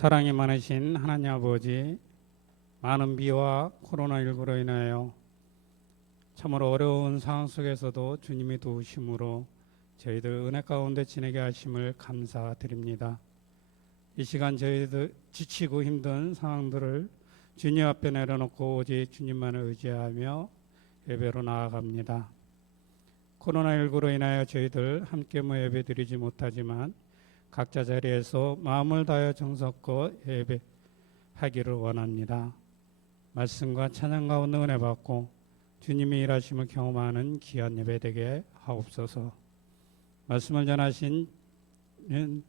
사랑이 많으신 하나님 아버지, 많은 비와 코로나19로 인하여 참으로 어려운 상황 속에서도 주님의 도우심으로 저희들 은혜 가운데 지내게 하심을 감사드립니다. 이 시간 저희들 지치고 힘든 상황들을 주님 앞에 내려놓고 오직 주님만을 의지하며 예배로 나아갑니다. 코로나19로 인하여 저희들 함께 예배 드리지 못하지만 각자 자리에서 마음을 다하여 정성껏 예배하기를 원합니다. 말씀과 찬양 가운데 은혜 받고 주님의 일하심을 경험하는 귀한 예배 되게 하옵소서. 말씀을 전하신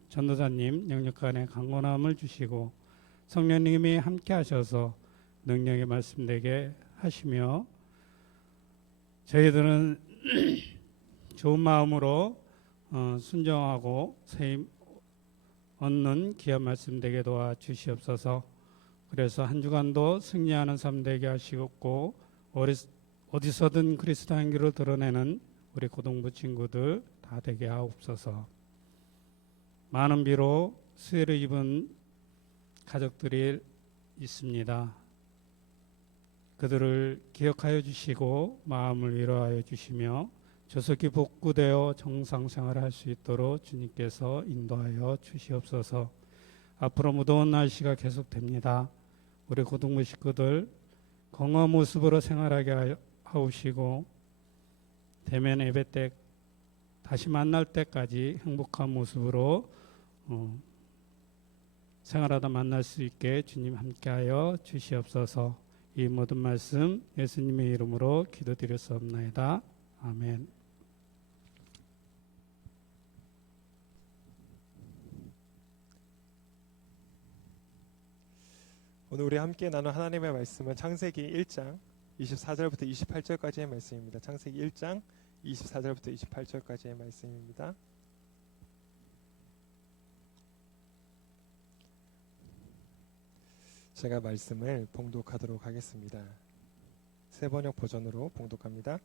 전도사님 영육간에 강건함을 주시고 성령님이 함께 하셔서 능력의 말씀 되게 하시며 저희들은 좋은 마음으로 순종하고 새 얻는 귀한 말씀 되게 도와주시옵소서. 그래서 한 주간도 승리하는 삶 되게 하시고 어디서든 그리스도 향기를 드러내는 우리 고등부 친구들 다 되게 하옵소서. 많은 비로 수혜를 입은 가족들이 있습니다. 그들을 기억하여 주시고 마음을 위로하여 주시며 조속히 복구되어 정상생활을 할 수 있도록 주님께서 인도하여 주시옵소서. 앞으로 무더운 날씨가 계속됩니다. 우리 고등부 식구들 건강한 모습으로 생활하게 하옵시고 대면 예배 때 다시 만날 때까지 행복한 모습으로 생활하다 만날 수 있게 주님 함께하여 주시옵소서. 이 모든 말씀 예수님의 이름으로 기도드렸사옵나이다. 아멘. 오늘 우리 함께 나눈 하나님의 말씀은 창세기 1장 24절부터 28절까지의 말씀입니다. 창세기 1장 24절부터 28절까지의 말씀입니다. 제가 말씀을 봉독하도록 하겠습니다. 새번역 버전으로 봉독합니다.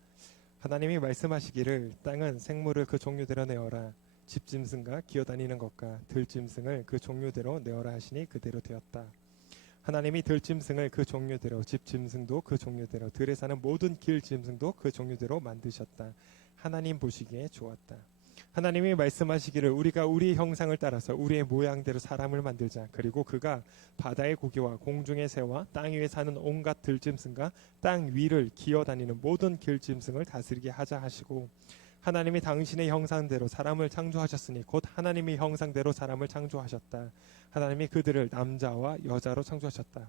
하나님이 말씀하시기를 땅은 생물을 그 종류대로 내어라. 집짐승과 기어다니는 것과 들짐승을 그 종류대로 내어라 하시니 그대로 되었다. 하나님이 들짐승을 그 종류대로 집짐승도 그 종류대로 들에 사는 모든 길짐승도 그 종류대로 만드셨다. 하나님 보시기에 좋았다. 하나님이 말씀하시기를 우리가 우리 형상을 따라서 우리의 모양대로 사람을 만들자. 그리고 그가 바다의 고기와 공중의 새와 땅 위에 사는 온갖 들짐승과 땅 위를 기어다니는 모든 길짐승을 다스리게 하자 하시고 하나님이 당신의 형상대로 사람을 창조하셨으니 곧 하나님의 형상대로 사람을 창조하셨다. 하나님이 그들을 남자와 여자로 창조하셨다.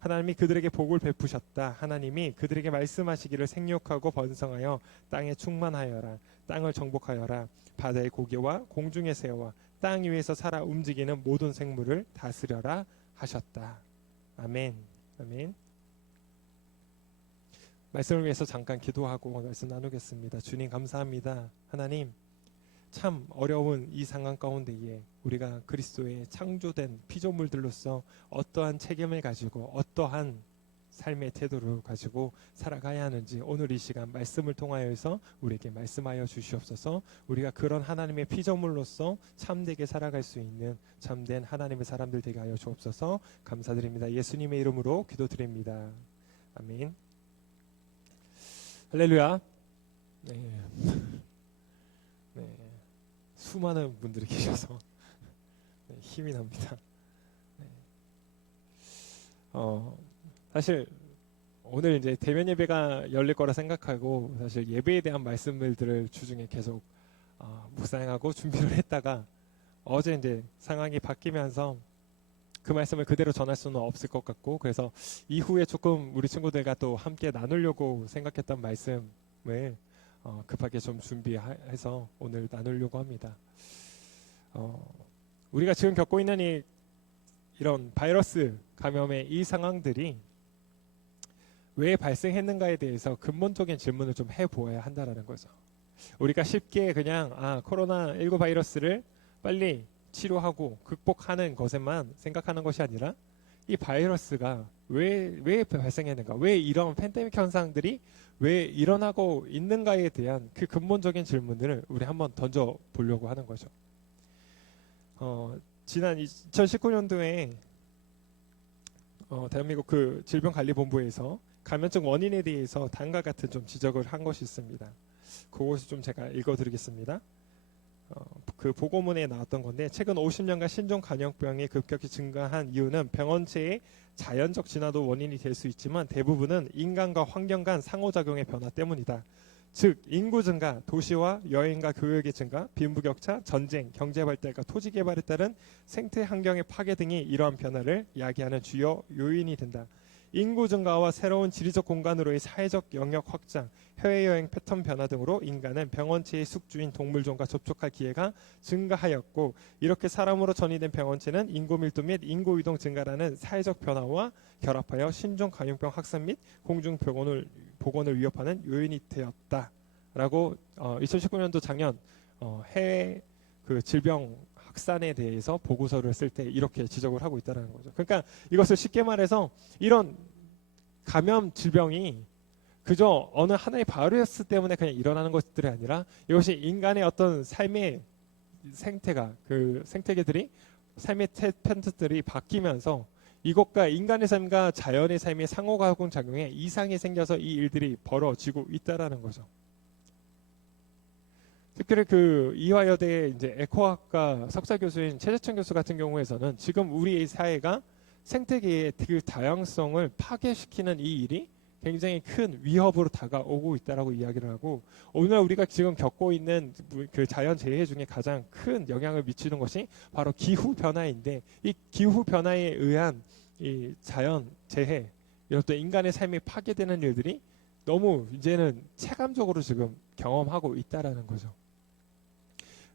하나님이 그들에게 복을 베푸셨다. 하나님이 그들에게 말씀하시기를 생육하고 번성하여 땅에 충만하여라. 땅을 정복하여라. 바다의 고기와 공중의 새와 땅 위에서 살아 움직이는 모든 생물을 다스려라 하셨다. 아멘. 아멘. 말씀을 위해서 잠깐 기도하고 말씀 나누겠습니다. 주님 감사합니다. 하나님 참 어려운 이 상황 가운데에 우리가 그리스도의 창조된 피조물들로서 어떠한 책임을 가지고 어떠한 삶의 태도를 가지고 살아가야 하는지 오늘 이 시간 말씀을 통하여서 우리에게 말씀하여 주시옵소서. 우리가 그런 하나님의 피조물로서 참되게 살아갈 수 있는 참된 하나님의 사람들 되게 하여 주옵소서. 감사드립니다. 예수님의 이름으로 기도드립니다. 아멘. 할렐루야. 네. 네. 수많은 분들이 계셔서 네, 힘이 납니다. 네. 사실 오늘 이제 대면 예배가 열릴 거라 생각하고 사실 예배에 대한 말씀들을 주중에 계속 묵상하고 준비를 했다가 어제 이제 상황이 바뀌면서 그 말씀을 그대로 전할 수는 없을 것 같고 그래서 이후에 조금 우리 친구들과 또 함께 나누려고 생각했던 말씀을 급하게 좀 준비해서 오늘 나누려고 합니다. 우리가 지금 겪고 있는 이런 바이러스 감염의 이 상황들이 왜 발생했는가에 대해서 근본적인 질문을 좀 해보아야 한다는 거죠. 우리가 쉽게 그냥 코로나19 바이러스를 빨리 치료하고 극복하는 것에만 생각하는 것이 아니라 이 바이러스가 왜 발생했는가, 왜 이런 팬데믹 현상들이 왜 일어나고 있는가에 대한 그 근본적인 질문들을 우리 한번 던져보려고 하는 거죠. 지난 2019년도에 대한민국 그 질병관리본부에서 감염증 원인에 대해서 다음과 같은 좀 지적을 한 것이 있습니다. 그것을 좀 제가 읽어드리겠습니다. 그 보고문에 나왔던 건데, 최근 50년간 신종 감염병이 급격히 증가한 이유는 병원체의 자연적 진화도 원인이 될 수 있지만 대부분은 인간과 환경 간 상호작용의 변화 때문이다. 즉 인구 증가, 도시화, 여행과 교육의 증가, 빈부격차, 전쟁, 경제 발달과 토지 개발에 따른 생태 환경의 파괴 등이 이러한 변화를 야기하는 주요 요인이 된다. 인구 증가와 새로운 지리적 공간으로의 사회적 영역 확장, 해외여행 패턴 변화 등으로 인간은 병원체의 숙주인 동물종과 접촉할 기회가 증가하였고, 이렇게 사람으로 전이된 병원체는 인구 밀도 및 인구 이동 증가라는 사회적 변화와 결합하여 신종 감염병 확산 및 공중 보건을 위협하는 요인이 되었다라고 2019년도 작년 해외 그 질병 확산에 대해서 보고서를 쓸 때 이렇게 지적을 하고 있다는 거죠. 그러니까 이것을 쉽게 말해서 이런 감염 질병이 그저 어느 하나의 바이러스 때문에 그냥 일어나는 것들이 아니라 이것이 인간의 어떤 삶의 생태가, 그 생태계들이, 삶의 패턴들이 바뀌면서 이것과 인간의 삶과 자연의 삶의 상호작용에 이상이 생겨서 이 일들이 벌어지고 있다라는 거죠. 특히 그 이화여대 이제 에코학과 석사 교수인 최재천 교수 같은 경우에서는 지금 우리의 사회가 생태계의 그 다양성을 파괴시키는 이 일이 굉장히 큰 위협으로 다가오고 있다라고 이야기를 하고, 오늘 우리가 지금 겪고 있는 그 자연 재해 중에 가장 큰 영향을 미치는 것이 바로 기후 변화인데, 이 기후 변화에 의한 이 자연 재해, 이런 또 인간의 삶이 파괴되는 일들이 너무 이제는 체감적으로 지금 경험하고 있다라는 거죠.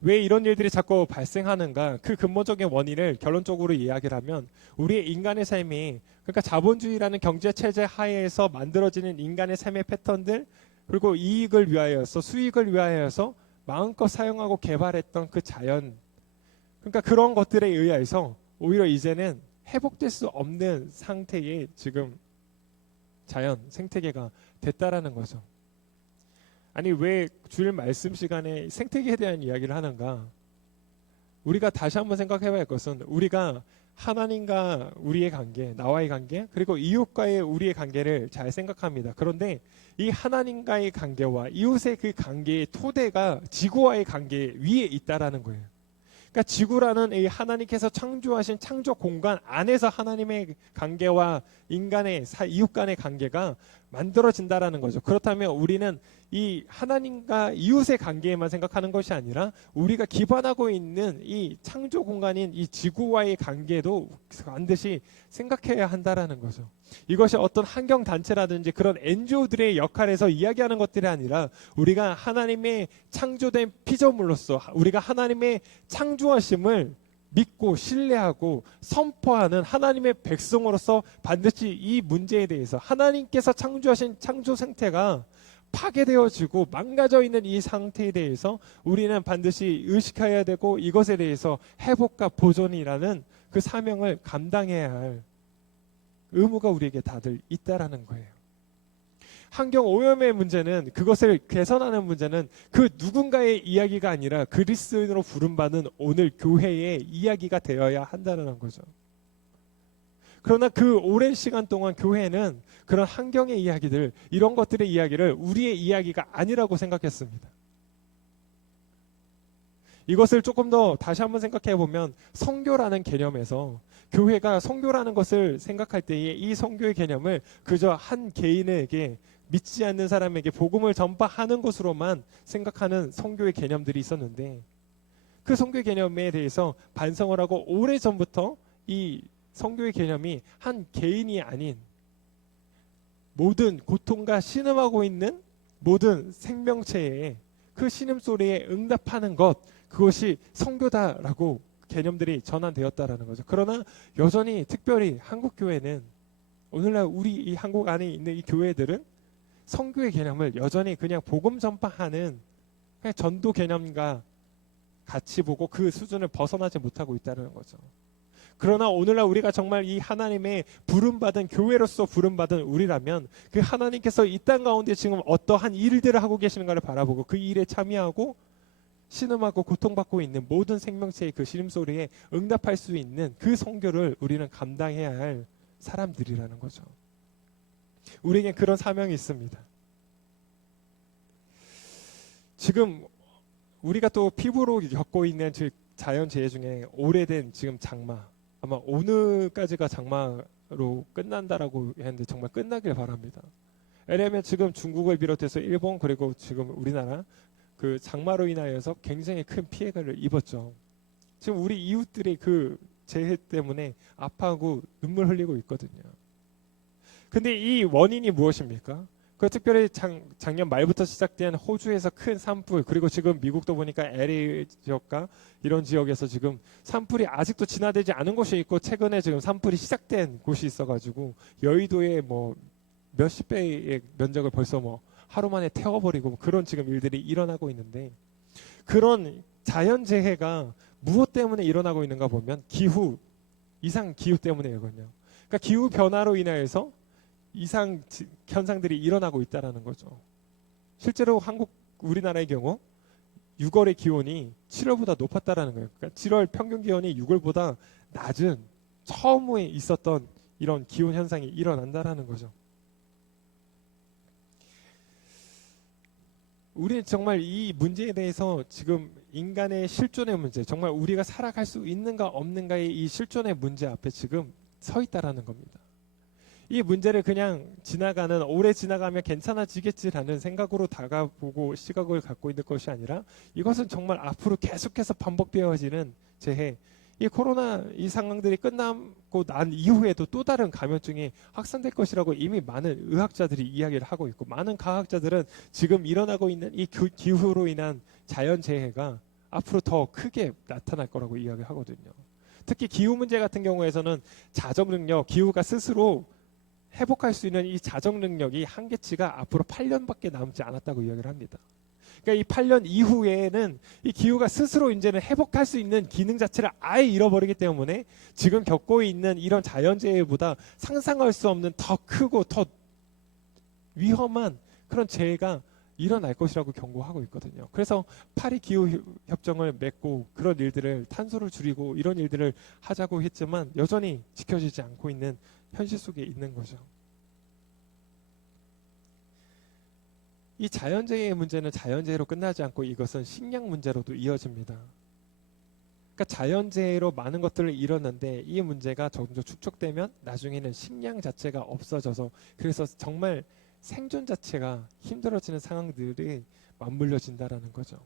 왜 이런 일들이 자꾸 발생하는가? 그 근본적인 원인을 결론적으로 이야기를 하면 우리의 인간의 삶이, 그러니까 자본주의라는 경제 체제 하에서 만들어지는 인간의 삶의 패턴들, 그리고 이익을 위하여서, 수익을 위하여서 마음껏 사용하고 개발했던 그 자연, 그러니까 그런 것들에 의해서 오히려 이제는 회복될 수 없는 상태의 지금 자연 생태계가 됐다라는 거죠. 아니 왜 주일 말씀 시간에 생태계에 대한 이야기를 하는가? 우리가 다시 한번 생각해 봐야 할 것은, 우리가 하나님과 우리의 관계, 나와의 관계, 그리고 이웃과의 우리의 관계를 잘 생각합니다. 그런데 이 하나님과의 관계와 이웃의 그 관계의 토대가 지구와의 관계 위에 있다라는 거예요. 그러니까 지구라는 이 하나님께서 창조하신 창조 공간 안에서 하나님의 관계와 인간의 이웃 간의 관계가 만들어진다라는 거죠. 그렇다면 우리는 이 하나님과 이웃의 관계에만 생각하는 것이 아니라 우리가 기반하고 있는 이 창조 공간인 이 지구와의 관계도 반드시 생각해야 한다라는 거죠. 이것이 어떤 환경 단체라든지 그런 NGO들의 역할에서 이야기하는 것들이 아니라 우리가 하나님의 창조된 피조물로서 우리가 하나님의 창조하심을 믿고 신뢰하고 선포하는 하나님의 백성으로서 반드시 이 문제에 대해서, 하나님께서 창조하신 창조 상태가 파괴되어지고 망가져 있는 이 상태에 대해서 우리는 반드시 의식해야 되고, 이것에 대해서 회복과 보존이라는 그 사명을 감당해야 할 의무가 우리에게 다들 있다라는 거예요. 환경 오염의 문제는, 그것을 개선하는 문제는 그 누군가의 이야기가 아니라 그리스도인으로 부름받은 오늘 교회의 이야기가 되어야 한다는 거죠. 그러나 그 오랜 시간 동안 교회는 그런 환경의 이야기들, 이런 것들의 이야기를 우리의 이야기가 아니라고 생각했습니다. 이것을 조금 더 다시 한번 생각해 보면, 선교라는 개념에서 교회가 선교라는 것을 생각할 때에 이 선교의 개념을 그저 한 개인에게, 믿지 않는 사람에게 복음을 전파하는 것으로만 생각하는 선교의 개념들이 있었는데, 그 선교의 개념에 대해서 반성을 하고 오래전부터 이 선교의 개념이 한 개인이 아닌 모든 고통과 신음하고 있는 모든 생명체의 그 신음소리에 응답하는 것, 그것이 선교다라고 개념들이 전환되었다라는 거죠. 그러나 여전히 특별히 한국 교회는, 오늘날 우리 이 한국 안에 있는 이 교회들은 선교의 개념을 여전히 그냥 복음 전파하는 그냥 전도 개념과 같이 보고 그 수준을 벗어나지 못하고 있다는 거죠. 그러나 오늘날 우리가 정말 이 하나님의 부름받은 교회로서 부름받은 우리라면, 그 하나님께서 이 땅 가운데 지금 어떠한 일들을 하고 계시는가를 바라보고 그 일에 참여하고 신음하고 고통받고 있는 모든 생명체의 그 신음소리에 응답할 수 있는 그 선교를 우리는 감당해야 할 사람들이라는 거죠. 우리에게 그런 사명이 있습니다. 지금 우리가 또 피부로 겪고 있는 자연재해 중에 오래된 지금 장마, 아마 오늘까지가 장마로 끝난다라고 했는데 정말 끝나길 바랍니다. 왜냐하면 지금 중국을 비롯해서 일본 그리고 지금 우리나라 그 장마로 인하여서 굉장히 큰 피해를 입었죠. 지금 우리 이웃들이 그 재해 때문에 아파하고 눈물 흘리고 있거든요. 근데 이 원인이 무엇입니까? 그 특별히 작년 말부터 시작된 호주에서 큰 산불, 그리고 지금 미국도 보니까 LA 지역과 이런 지역에서 지금 산불이 아직도 진화되지 않은 곳이 있고 최근에 지금 산불이 시작된 곳이 있어가지고 여의도에 뭐 몇십 배의 면적을 벌써 뭐 하루 만에 태워버리고 그런 지금 일들이 일어나고 있는데, 그런 자연재해가 무엇 때문에 일어나고 있는가 보면 이상 기후 때문이거든요. 그러니까 기후 변화로 인하여서 이상 현상들이 일어나고 있다라는 거죠. 실제로 우리나라의 경우 6월의 기온이 7월보다 높았다라는 거예요. 그러니까 7월 평균 기온이 6월보다 낮은 처음에 있었던 이런 기온 현상이 일어난다라는 거죠. 우리는 정말 이 문제에 대해서 지금 인간의 실존의 문제, 정말 우리가 살아갈 수 있는가 없는가의 이 실존의 문제 앞에 지금 서 있다라는 겁니다. 이 문제를 그냥 오래 지나가면 괜찮아지겠지라는 생각으로 다가보고 시각을 갖고 있는 것이 아니라 이것은 정말 앞으로 계속해서 반복되어지는 재해, 이 코로나 이 상황들이 끝나고 난 이후에도 또 다른 감염증이 확산될 것이라고 이미 많은 의학자들이 이야기를 하고 있고, 많은 과학자들은 지금 일어나고 있는 이 기후로 인한 자연재해가 앞으로 더 크게 나타날 거라고 이야기하거든요. 특히 기후 문제 같은 경우에서는 자정 능력, 기후가 스스로 회복할 수 있는 이 자정 능력이 한계치가 앞으로 8년밖에 남지 않았다고 이야기를 합니다. 그러니까 이 8년 이후에는 이 기후가 스스로 이제는 회복할 수 있는 기능 자체를 아예 잃어버리기 때문에 지금 겪고 있는 이런 자연재해보다 상상할 수 없는 더 크고 더 위험한 그런 재해가 일어날 것이라고 경고하고 있거든요. 그래서 파리 기후 협정을 맺고 그런 일들을, 탄소를 줄이고 이런 일들을 하자고 했지만 여전히 지켜지지 않고 있는 현실 속에 있는 거죠. 이 자연재해의 문제는 자연재해로 끝나지 않고 이것은 식량 문제로도 이어집니다. 그러니까 자연재해로 많은 것들을 잃었는데 이 문제가 점점 축적되면 나중에는 식량 자체가 없어져서, 그래서 정말 생존 자체가 힘들어지는 상황들이 맞물려진다라는 거죠.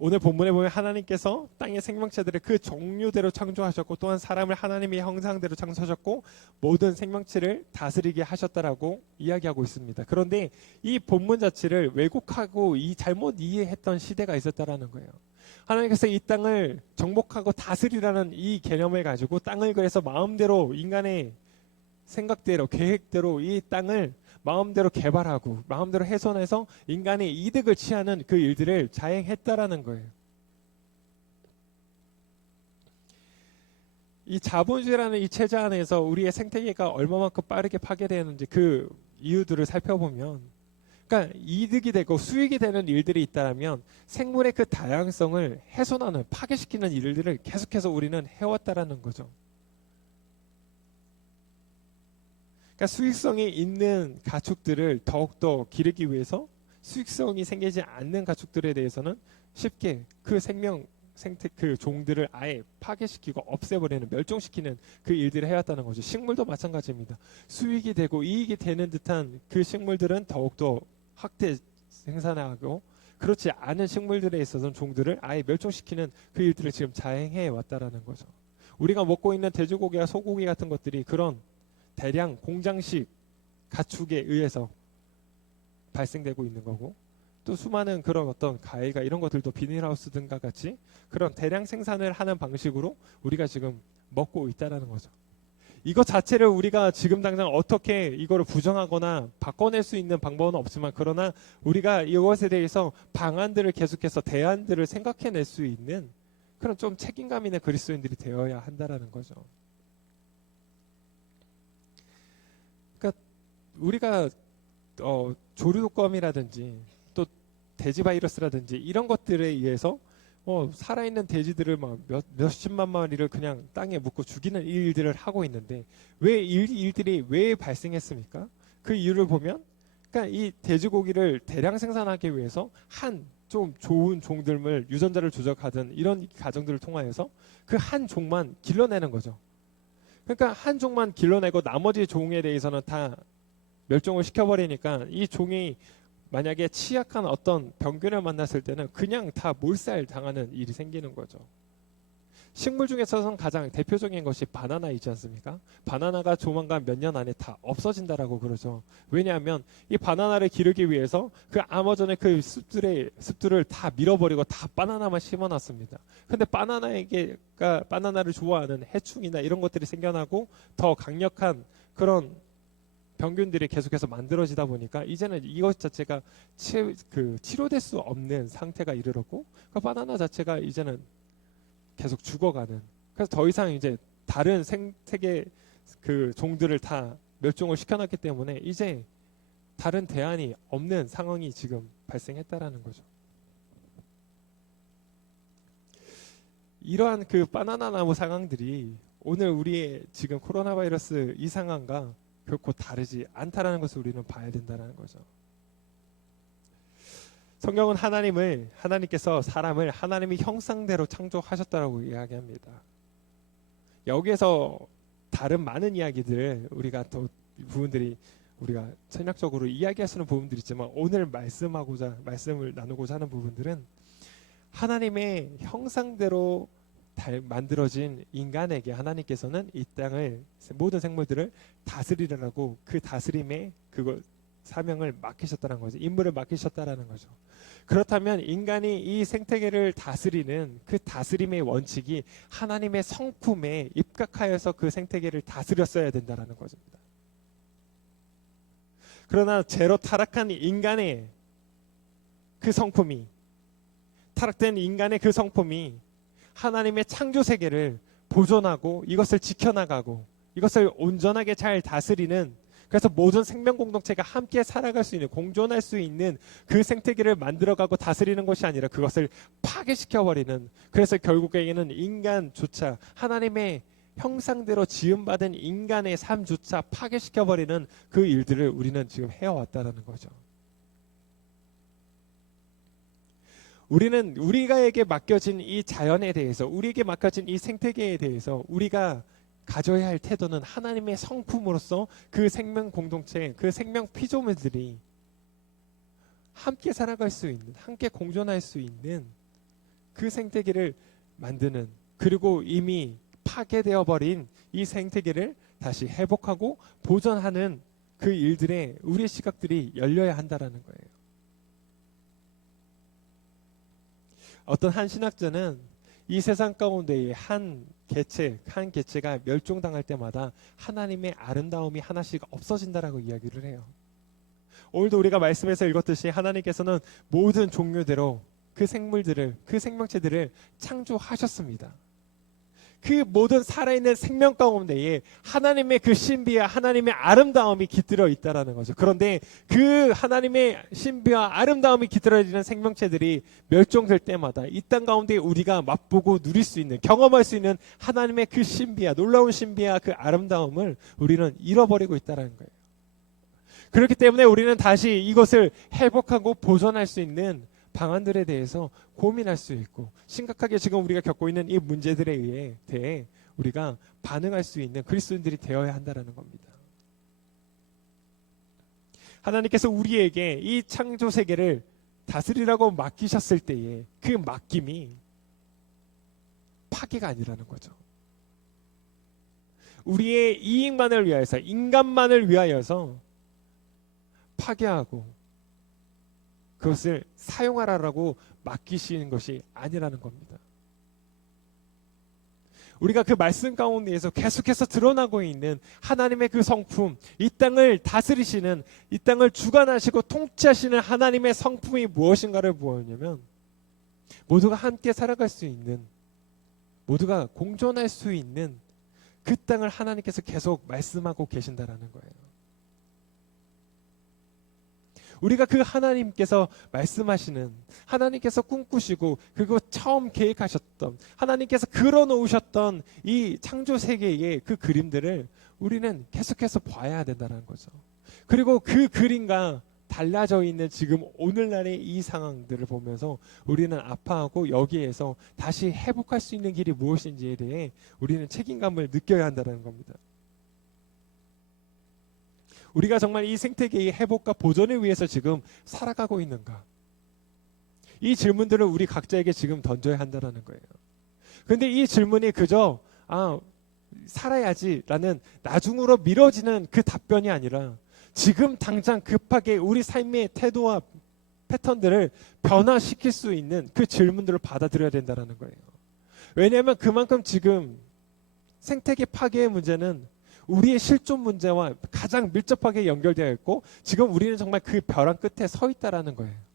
오늘 본문에 보면 하나님께서 땅의 생명체들을 그 종류대로 창조하셨고, 또한 사람을 하나님의 형상대로 창조하셨고 모든 생명체를 다스리게 하셨다라고 이야기하고 있습니다. 그런데 이 본문 자체를 왜곡하고 잘못 이해했던 시대가 있었다라는 거예요. 하나님께서 이 땅을 정복하고 다스리라는 이 개념을 가지고 땅을 그래서 마음대로 인간의 생각대로 계획대로 이 땅을 마음대로 개발하고 마음대로 훼손해서 인간의 이득을 취하는 그 일들을 자행했다라는 거예요. 이 자본주의라는 이 체제 안에서 우리의 생태계가 얼마만큼 빠르게 파괴되는지 그 이유들을 살펴보면, 그러니까 이득이 되고 수익이 되는 일들이 있다면 생물의 그 다양성을 훼손하는, 파괴시키는 일들을 계속해서 우리는 해왔다라는 거죠. 그러니까 수익성이 있는 가축들을 더욱더 기르기 위해서 수익성이 생기지 않는 가축들에 대해서는 쉽게 그 생태 그 종들을 아예 파괴시키고 없애버리는, 멸종시키는 그 일들을 해왔다는 거죠. 식물도 마찬가지입니다. 수익이 되고 이익이 되는 듯한 그 식물들은 더욱더 확대 생산하고, 그렇지 않은 식물들에 있어서는 종들을 아예 멸종시키는 그 일들을 지금 자행해 왔다라는 거죠. 우리가 먹고 있는 돼지고기와 소고기 같은 것들이 그런 대량 공장식 가축에 의해서 발생되고 있는 거고, 또 수많은 그런 어떤 가해가 이런 것들도 비닐하우스 등과 같이 그런 대량 생산을 하는 방식으로 우리가 지금 먹고 있다라는 거죠. 이것 자체를 우리가 지금 당장 어떻게 이거를 부정하거나 바꿔낼 수 있는 방법은 없지만, 그러나 우리가 이것에 대해서 방안들을 계속해서 대안들을 생각해낼 수 있는 그런 좀 책임감 있는 그리스도인들이 되어야 한다라는 거죠. 그러니까 우리가 조류독감이라든지 또 돼지 바이러스라든지 이런 것들에 의해서 살아있는 돼지들을 막 몇십만 마리를 그냥 땅에 묻고 죽이는 일들을 하고 있는데 왜 일들이 왜 발생했습니까? 그 이유를 보면 그러니까 이 돼지고기를 대량 생산하기 위해서 한 좀 좋은 종들을 유전자를 조작하든 이런 과정들을 통하여서 그 한 종만 길러내는 거죠. 그러니까 한 종만 길러내고 나머지 종에 대해서는 다 멸종을 시켜버리니까 이 종이 만약에 취약한 어떤 병균을 만났을 때는 그냥 다 몰살 당하는 일이 생기는 거죠. 식물 중에서는 가장 대표적인 것이 바나나이지 않습니까? 바나나가 조만간 몇 년 안에 다 없어진다라고 그러죠. 왜냐하면 이 바나나를 기르기 위해서 그 아마존의 그 숲들을 다 밀어버리고 다 바나나만 심어놨습니다. 근데 바나나를 좋아하는 해충이나 이런 것들이 생겨나고 더 강력한 그런 병균들이 계속해서 만들어지다 보니까 이제는 이것 자체가 치료될 수 없는 상태가 이르렀고 그 바나나 자체가 이제는 계속 죽어가는. 그래서 더 이상 이제 다른 생태계 그 종들을 다 멸종을 시켜놨기 때문에 이제 다른 대안이 없는 상황이 지금 발생했다라는 거죠. 이러한 그 바나나 나무 상황들이 오늘 우리의 지금 코로나 바이러스 이 상황과 결코 다르지 않다라는 것을 우리는 봐야 된다는 거죠. 성경은 하나님께서 사람을 하나님의 형상대로 창조하셨다라고 이야기합니다. 여기에서 다른 많은 이야기들 우리가 부분들이 우리가 철학적으로 이야기할 수 있는 부분들이 있지만 오늘 말씀을 나누고자 하는 부분들은 하나님의 형상대로 만들어진 인간에게 하나님께서는 이 땅을 모든 생물들을 다스리라고 그 다스림의 그거 사명을 맡기셨다는 거죠. 임무를 맡기셨다라는 거죠. 그렇다면 인간이 이 생태계를 다스리는 그 다스림의 원칙이 하나님의 성품에 입각하여서 그 생태계를 다스렸어야 된다라는 것입니다. 그러나 죄로 타락한 인간의 그 성품이 타락된 인간의 그 성품이 하나님의 창조 세계를 보존하고 이것을 지켜나가고 이것을 온전하게 잘 다스리는 그래서 모든 생명 공동체가 함께 살아갈 수 있는 공존할 수 있는 그 생태계를 만들어가고 다스리는 것이 아니라 그것을 파괴시켜버리는 그래서 결국에는 인간조차 하나님의 형상대로 지음받은 인간의 삶조차 파괴시켜버리는 그 일들을 우리는 지금 해왔다는 거죠. 우리는 우리가에게 맡겨진 이 자연에 대해서 우리에게 맡겨진 이 생태계에 대해서 우리가 가져야 할 태도는 하나님의 성품으로서 그 생명 공동체, 그 생명 피조물들이 함께 살아갈 수 있는, 함께 공존할 수 있는 그 생태계를 만드는 그리고 이미 파괴되어 버린 이 생태계를 다시 회복하고 보존하는 그 일들에 우리의 시각들이 열려야 한다라는 거예요. 어떤 한 신학자는 이 세상 가운데에 한 개체가 멸종당할 때마다 하나님의 아름다움이 하나씩 없어진다라고 이야기를 해요. 오늘도 우리가 말씀에서 읽었듯이 하나님께서는 모든 종류대로 그 생물들을, 그 생명체들을 창조하셨습니다. 그 모든 살아있는 생명 가운데에 하나님의 그 신비와 하나님의 아름다움이 깃들어 있다라는 거죠. 그런데 그 하나님의 신비와 아름다움이 깃들어 있는 생명체들이 멸종될 때마다 이 땅 가운데 우리가 맛보고 누릴 수 있는 경험할 수 있는 하나님의 그 신비와 놀라운 신비와 그 아름다움을 우리는 잃어버리고 있다는 거예요. 그렇기 때문에 우리는 다시 이것을 회복하고 보존할 수 있는 방안들에 대해서 고민할 수 있고 심각하게 지금 우리가 겪고 있는 이 문제들에 대해 우리가 반응할 수 있는 그리스도인들이 되어야 한다는 겁니다. 하나님께서 우리에게 이 창조 세계를 다스리라고 맡기셨을 때에 그 맡김이 파괴가 아니라는 거죠. 우리의 이익만을 위하여서 인간만을 위하여서 파괴하고 그것을 사용하라라고 맡기시는 것이 아니라는 겁니다. 우리가 그 말씀 가운데에서 계속해서 드러나고 있는 하나님의 그 성품, 이 땅을 다스리시는, 이 땅을 주관하시고 통치하시는 하나님의 성품이 무엇인가를 보았냐면 모두가 함께 살아갈 수 있는, 모두가 공존할 수 있는 그 땅을 하나님께서 계속 말씀하고 계신다라는 거예요. 우리가 그 하나님께서 말씀하시는, 하나님께서 꿈꾸시고 그리고 처음 계획하셨던, 하나님께서 그려놓으셨던 이 창조 세계의 그 그림들을 우리는 계속해서 봐야 된다는 거죠. 그리고 그 그림과 달라져 있는 지금 오늘날의 이 상황들을 보면서 우리는 아파하고 여기에서 다시 회복할 수 있는 길이 무엇인지에 대해 우리는 책임감을 느껴야 한다는 겁니다. 우리가 정말 이 생태계의 회복과 보존을 위해서 지금 살아가고 있는가? 이 질문들을 우리 각자에게 지금 던져야 한다는 거예요. 그런데 이 질문이 그저 살아야지라는 나중으로 미뤄지는 그 답변이 아니라 지금 당장 급하게 우리 삶의 태도와 패턴들을 변화시킬 수 있는 그 질문들을 받아들여야 된다는 거예요. 왜냐하면 그만큼 지금 생태계 파괴의 문제는 우리의 실존 문제와 가장 밀접하게 연결되어 있고 지금 우리는 정말 그 벼랑 끝에 서 있다라는 거예요.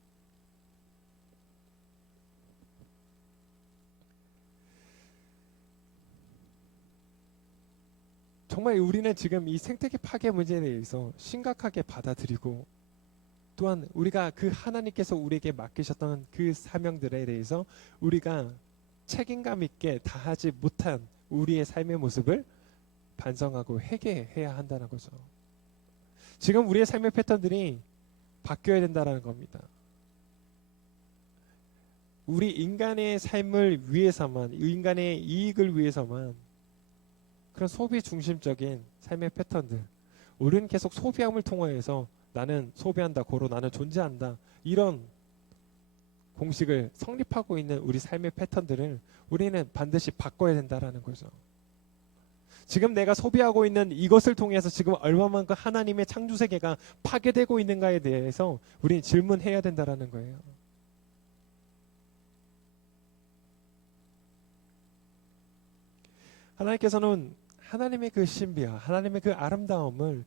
정말 우리는 지금 이 생태계 파괴 문제에 대해서 심각하게 받아들이고 또한 우리가 그 하나님께서 우리에게 맡기셨던 그 사명들에 대해서 우리가 책임감 있게 다하지 못한 우리의 삶의 모습을 반성하고 회개해야 한다는 거죠. 지금 우리의 삶의 패턴들이 바뀌어야 된다는 겁니다. 우리 인간의 삶을 위해서만, 인간의 이익을 위해서만 그런 소비 중심적인 삶의 패턴들, 우리는 계속 소비함을 통하여서 나는 소비한다, 고로 나는 존재한다, 이런 공식을 성립하고 있는 우리 삶의 패턴들을 우리는 반드시 바꿔야 된다는 거죠. 지금 내가 소비하고 있는 이것을 통해서 지금 얼마만큼 하나님의 창조 세계가 파괴되고 있는가에 대해서 우리는 질문해야 된다는 거예요. 하나님께서는 하나님의 그 신비와 하나님의 그 아름다움을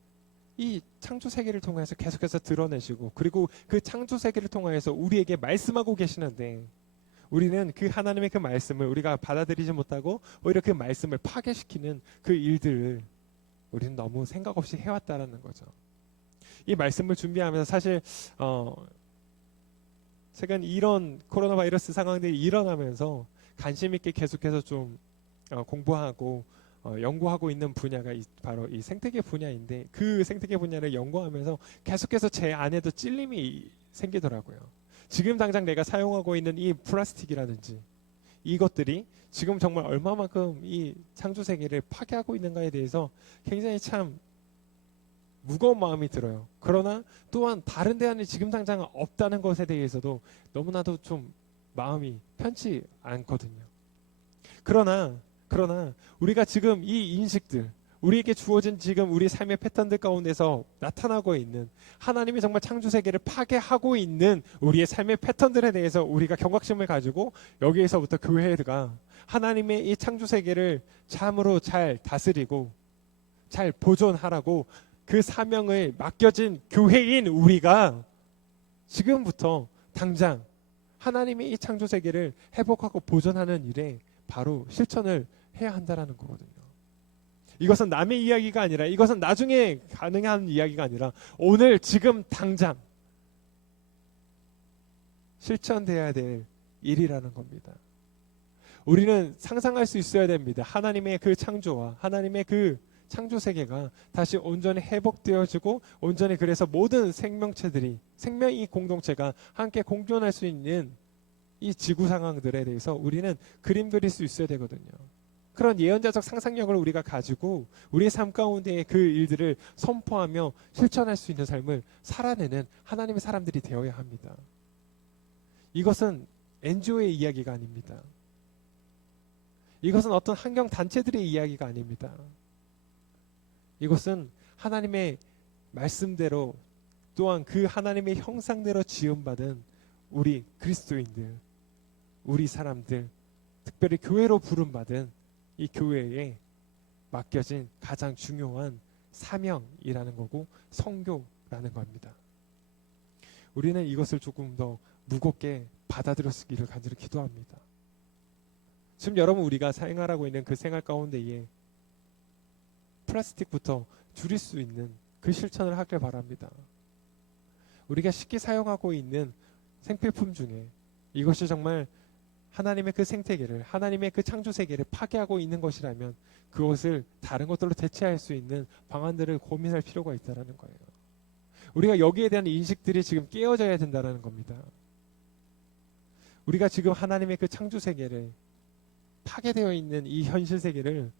이 창조 세계를 통해서 계속해서 드러내시고 그리고 그 창조 세계를 통해서 우리에게 말씀하고 계시는데 우리는 그 하나님의 그 말씀을 우리가 받아들이지 못하고 오히려 그 말씀을 파괴시키는 그 일들을 우리는 너무 생각 없이 해왔다라는 거죠. 이 말씀을 준비하면서 사실 최근 이런 코로나 바이러스 상황들이 일어나면서 관심 있게 계속해서 좀 공부하고 연구하고 있는 분야가 바로 이 생태계 분야인데 그 생태계 분야를 연구하면서 계속해서 제 안에도 찔림이 생기더라고요. 지금 당장 내가 사용하고 있는 이 플라스틱이라든지 이것들이 지금 정말 얼마만큼 이 창조 세계를 파괴하고 있는가에 대해서 굉장히 참 무거운 마음이 들어요. 그러나 또한 다른 대안이 지금 당장 없다는 것에 대해서도 너무나도 좀 마음이 편치 않거든요. 그러나 우리가 지금 이 인식들, 우리에게 주어진 지금 우리 삶의 패턴들 가운데서 나타나고 있는 하나님이 정말 창조 세계를 파괴하고 있는 우리의 삶의 패턴들에 대해서 우리가 경각심을 가지고 여기에서부터 교회가 하나님의 이 창조 세계를 참으로 잘 다스리고 잘 보존하라고 그 사명을 맡겨진 교회인 우리가 지금부터 당장 하나님의 이 창조 세계를 회복하고 보존하는 일에 바로 실천을 해야 한다라는 거거든요. 이것은 남의 이야기가 아니라 이것은 나중에 가능한 이야기가 아니라 오늘 지금 당장 실천돼야 될 일이라는 겁니다. 우리는 상상할 수 있어야 됩니다. 하나님의 그 창조와 하나님의 그 창조 세계가 다시 온전히 회복되어지고 온전히 그래서 모든 생명체들이 생명의 공동체가 함께 공존할 수 있는 이 지구 상황들에 대해서 우리는 그림 그릴 수 있어야 되거든요. 그런 예언자적 상상력을 우리가 가지고 우리의 삶 가운데의 그 일들을 선포하며 실천할 수 있는 삶을 살아내는 하나님의 사람들이 되어야 합니다. 이것은 NGO의 이야기가 아닙니다. 이것은 어떤 환경단체들의 이야기가 아닙니다. 이것은 하나님의 말씀대로 또한 그 하나님의 형상대로 지음받은 우리 그리스도인들, 우리 사람들, 특별히 교회로 부름받은 이 교회에 맡겨진 가장 중요한 사명이라는 거고 선교라는 겁니다. 우리는 이것을 조금 더 무겁게 받아들였기를 간절히 기도합니다. 지금 여러분 우리가 생활하고 있는 그 생활 가운데에 플라스틱부터 줄일 수 있는 그 실천을 하길 바랍니다. 우리가 쉽게 사용하고 있는 생필품 중에 이것이 정말 하나님의 그 생태계를, 하나님의 그 창조 세계를 파괴하고 있는 것이라면 그것을 다른 것들로 대체할 수 있는 방안들을 고민할 필요가 있다는 거예요. 우리가 여기에 대한 인식들이 지금 깨어져야 된다는 겁니다. 우리가 지금 하나님의 그 창조 세계를, 파괴되어 있는 이 현실 세계를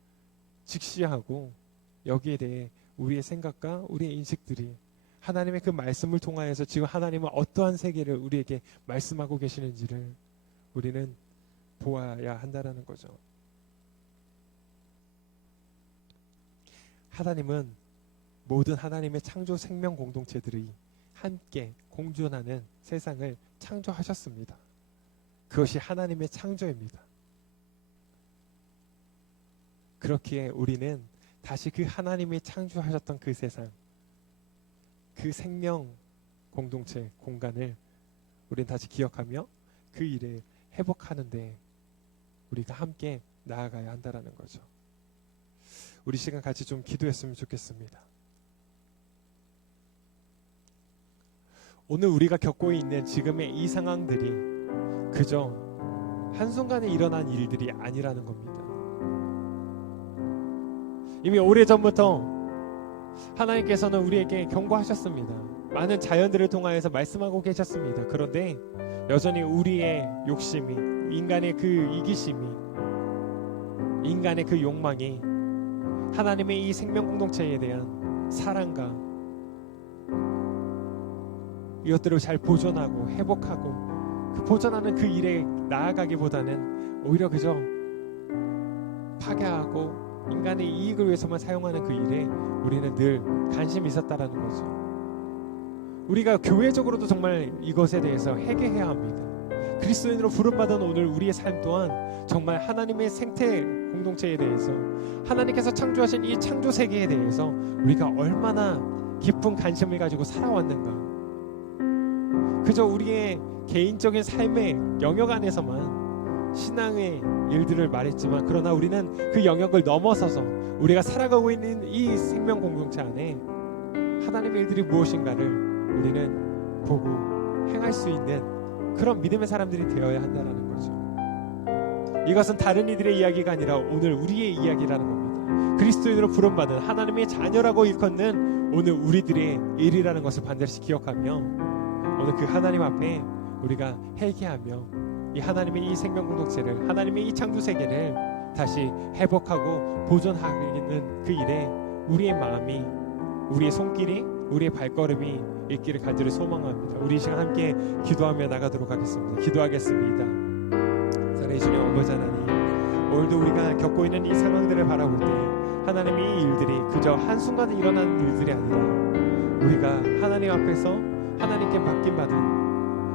직시하고 여기에 대해 우리의 생각과 우리의 인식들이 하나님의 그 말씀을 통하여서 지금 하나님은 어떠한 세계를 우리에게 말씀하고 계시는지를 우리는 보아야 한다는 거죠. 하나님은 모든 하나님의 창조 생명 공동체들이 함께 공존하는 세상을 창조하셨습니다. 그것이 하나님의 창조입니다. 그렇기에 우리는 다시 그 하나님이 창조하셨던 그 세상, 그 생명 공동체 공간을 우리는 다시 기억하며 그 일을 회복하는데 우리가 함께 나아가야 한다는 거죠. 우리 시간 같이 좀 기도했으면 좋겠습니다. 오늘 우리가 겪고 있는 지금의 이 상황들이 그저 한순간에 일어난 일들이 아니라는 겁니다. 이미 오래전부터 하나님께서는 우리에게 경고하셨습니다. 많은 자연들을 통하여서 말씀하고 계셨습니다. 그런데 여전히 우리의 욕심이, 인간의 그 이기심이, 인간의 그 욕망이 하나님의 이 생명 공동체에 대한 사랑과 이것들을 잘 보존하고 회복하고 그 보존하는 그 일에 나아가기보다는 오히려 그저 파괴하고 인간의 이익을 위해서만 사용하는 그 일에 우리는 늘 관심이 있었다라는 거죠. 우리가 교회적으로도 정말 이것에 대해서 회개해야 합니다. 그리스도인으로 부름받은 오늘 우리의 삶 또한 정말 하나님의 생태 공동체에 대해서, 하나님께서 창조하신 이 창조 세계에 대해서 우리가 얼마나 깊은 관심을 가지고 살아왔는가. 그저 우리의 개인적인 삶의 영역 안에서만 신앙의 일들을 말했지만, 그러나 우리는 그 영역을 넘어서서 우리가 살아가고 있는 이 생명 공동체 안에 하나님의 일들이 무엇인가를 우리는 보고 행할 수 있는 그런 믿음의 사람들이 되어야 한다는 거죠. 이것은 다른 이들의 이야기가 아니라 오늘 우리의 이야기라는 겁니다. 그리스도인으로 부름받은 하나님의 자녀라고 일컫는 오늘 우리들의 일이라는 것을 반드시 기억하며 오늘 그 하나님 앞에 우리가 회개하며 이 하나님의 이 생명 공동체를, 하나님의 이 창조 세계를 다시 회복하고 보존하는 그 일에 우리의 마음이, 우리의 손길이, 우리의 발걸음이 있기를 간절히 소망합니다. 우리 이 시간 함께 기도하며 나가도록 하겠습니다. 기도하겠습니다. 사랑의 주님 아버지 하나님, 오늘도 우리가 겪고 있는 이 상황들을 바라볼 때 하나님의 이 일들이 그저 한순간에 일어난 일들이 아니라 우리가 하나님 앞에서 하나님께 맡김받은,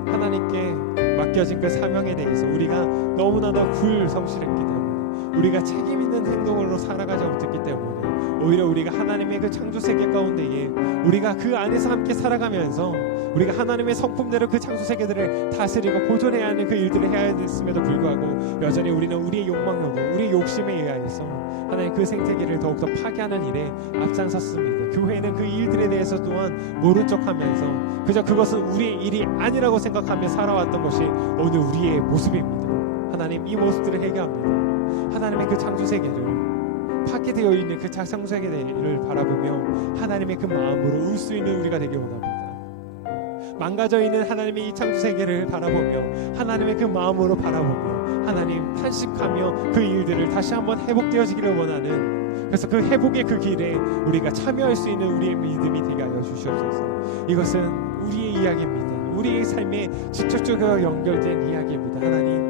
하나님께 맡겨진 그 사명에 대해서 우리가 너무나도 불성실했기 때문에, 우리가 책임 있는 행동으로 살아가지 못했기 때문에 오히려 우리가 하나님의 그 창조 세계 가운데에 우리가 그 안에서 함께 살아가면서 우리가 하나님의 성품대로 그 창조 세계들을 다스리고 보존해야 하는 그 일들을 해야 됐음에도 불구하고 여전히 우리는 우리의 욕망으로, 우리의 욕심에 의하여서 하나님 그 생태계를 더욱더 파괴하는 일에 앞장섰습니다. 교회는 그 일들에 대해서 또한 모른 척하면서 그저 그것은 우리의 일이 아니라고 생각하며 살아왔던 것이 오늘 우리의 모습입니다. 하나님, 이 모습들을 회개합니다. 하나님의 그 창조 세계를, 파괴되어 있는 그 창조 세계를 바라보며 하나님의 그 마음으로 울 수 있는 우리가 되기 원합니다. 망가져 있는 하나님의 이 창조 세계를 바라보며 하나님의 그 마음으로 바라보며 하나님 탄식하며 그 일들을 다시 한번 회복되어지기를 원하는, 그래서 그 회복의 그 길에 우리가 참여할 수 있는 우리의 믿음이 되게 하여 주시옵소서. 이것은 우리의 이야기입니다. 우리의 삶에 직접적으로 연결된 이야기입니다. 하나님,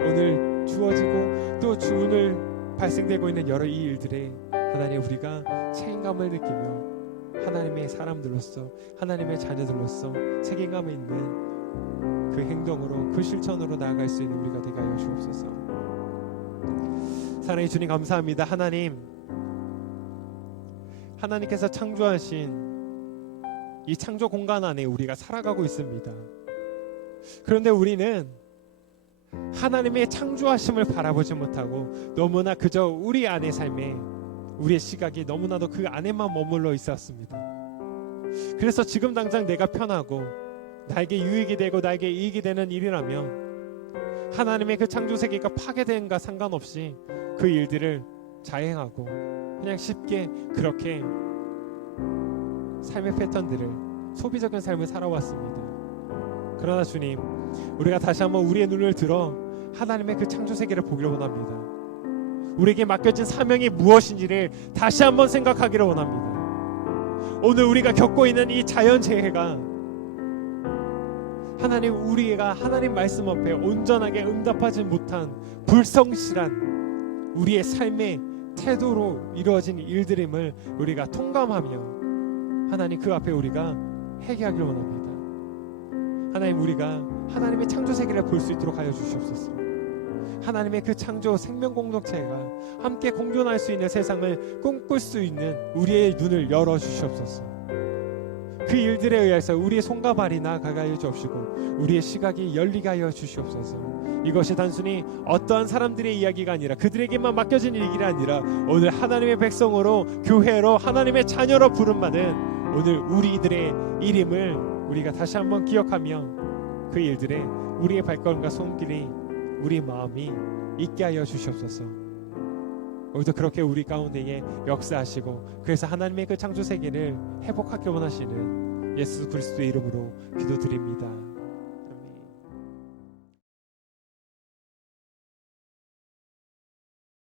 오늘 주어지고 또 오늘 발생되고 있는 여러 이 일들에 하나님 우리가 책임감을 느끼며 하나님의 사람들로서, 하나님의 자녀들로서 책임감 있는 그 행동으로, 그 실천으로 나아갈 수 있는 우리가 되게 하여 주옵소서. 사랑의 주님 감사합니다. 하나님께서 창조하신 이 창조 공간 안에 우리가 살아가고 있습니다. 그런데 우리는 하나님의 창조하심을 바라보지 못하고 너무나 그저 우리 안의 삶에 우리의 시각이 너무나도 그 안에만 머물러 있었습니다. 그래서 지금 당장 내가 편하고 나에게 유익이 되고 나에게 이익이 되는 일이라면 하나님의 그 창조 세계가 파괴된과 상관없이 그 일들을 자행하고 그냥 쉽게 그렇게 삶의 패턴들을, 소비적인 삶을 살아왔습니다. 그러나 주님, 우리가 다시 한번 우리의 눈을 들어 하나님의 그 창조 세계를 보기를 원합니다. 우리에게 맡겨진 사명이 무엇인지를 다시 한번 생각하기를 원합니다. 오늘 우리가 겪고 있는 이 자연재해가 우리가 하나님 말씀 앞에 온전하게 응답하지 못한 불성실한 우리의 삶의 태도로 이루어진 일들임을 우리가 통감하며 하나님 그 앞에 우리가 회개하기를 원합니다. 하나님, 우리가 하나님의 창조 세계를 볼 수 있도록 하여 주시옵소서. 하나님의 그 창조 생명 공동체가 함께 공존할 수 있는 세상을 꿈꿀 수 있는 우리의 눈을 열어 주시옵소서. 그 일들에 의해서 우리의 손과 발이 나아가게 하여 주옵시고 우리의 시각이 열리게 하여 주시옵소서. 이것이 단순히 어떠한 사람들의 이야기가 아니라 그들에게만 맡겨진 일이 아니라 오늘 하나님의 백성으로, 교회로, 하나님의 자녀로 부름받은 오늘 우리들의 일임을 우리가 다시 한번 기억하며 그 일들에 우리의 발걸음과 손길이, 우리 마음이 있게 하여 주시옵소서. 오늘도 그렇게 우리 가운데에 역사하시고 그래서 하나님의 그 창조 세계를 회복하기 원하시는 예수 그리스도의 이름으로 기도드립니다.